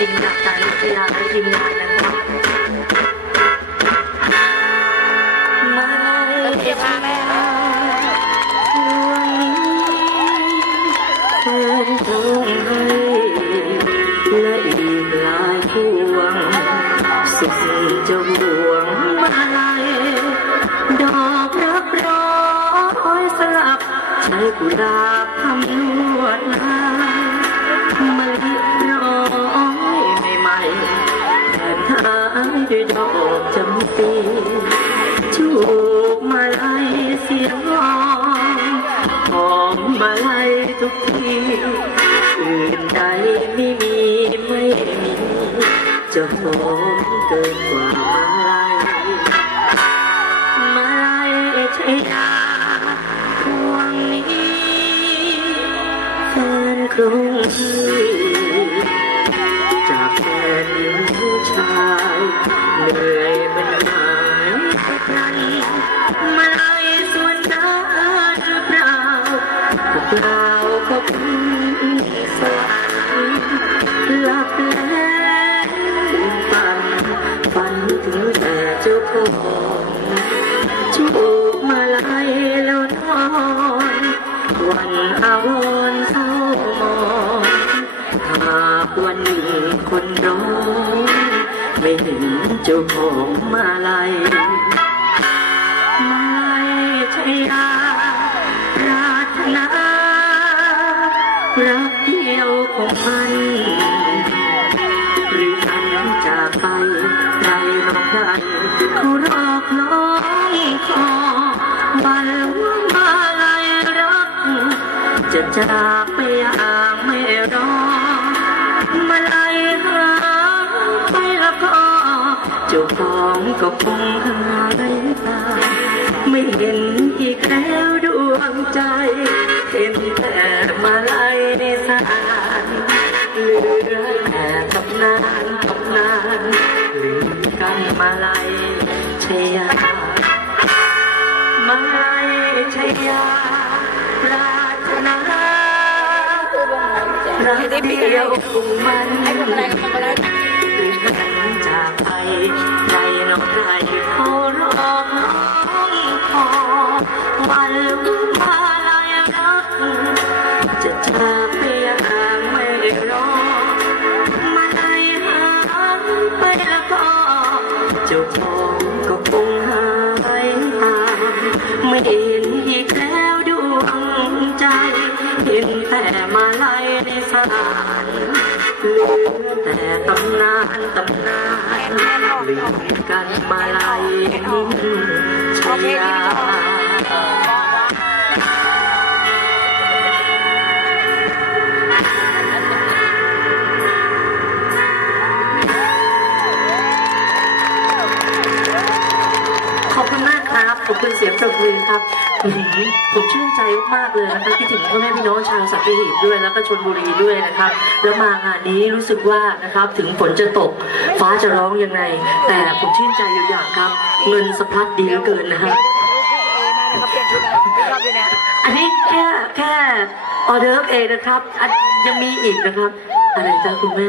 ริงๆจากใจพยาและทีมงานนะครับมาเลยเก็บแม่ลวงนี้แฟนต้องให้และอีกหลายพวงสุดจะห่วงมาลัยดอกรักร้อยสลับใช้กุหลาบทำนวดลาย ด้วยดอกจำปีจูบมาลัยเสียงร้องหอมมาลัยทุกทีอื่นใดไม่มีไม่มีจะหอมเกินกว่ามาลัยมาลัยชยาพวงนี้แฟนกรุงเทพจากแฟนหญิงชาย ก็เปล่าก็เพิ่งสวรรค์หลับแล้วฝันฝันถึงแต่เจ้าของจูบมาลายแล้วนอนวันอาวรเศร้ามองหากวันหนึ่งคนร้องไม่เห็นเจ้าของมาลาย รักเดียวของมันหรืออันจากไปใครนอกใครเขารอกน้องคอบันมาลายรัก จะจากไปอย่างไม่รอมาลายหาไปแล้วก็เจ้าของก็คงหายตาไม่เห็นอีกแล้วดวงใจเห็นำนานลืมกันมาลายชยามาลัยชยารารถนารักเดียวของมันหรือหันจากไปใครนอกใครเขารอน้องขอวันมาลัยรักจะจากไปอย่างไม่รอม จ้าของก็คงหายตาไม่เห็นอีกแล้วดวงใจ เห็นแต่มาลายในสานเหลือแต่ตำนานตำนานลืมกันมาลายนิ่งชยา ขอบคุณเสียงปรบมือครับอื้อหือผมชื่นใจมากๆเลยนะครับที่ถึงพ่อแม่พี่น้องชาวสัตหีบด้วยแล้วก็ชลบุรีด้วยนะครับ แล้วมางานนี้รู้สึกว่านะครับถึงฝนจะตก ฟ้าจะร้องยังไง แต่ผมชื่นใจอยู่อย่างครับ เงินสะพัดดีเหลือเกินนะฮะอันนี้แค่แค่ออเดอร์ฟเองนะครับอันยังมีอีกนะครับ อะไรจ้าคุณแม่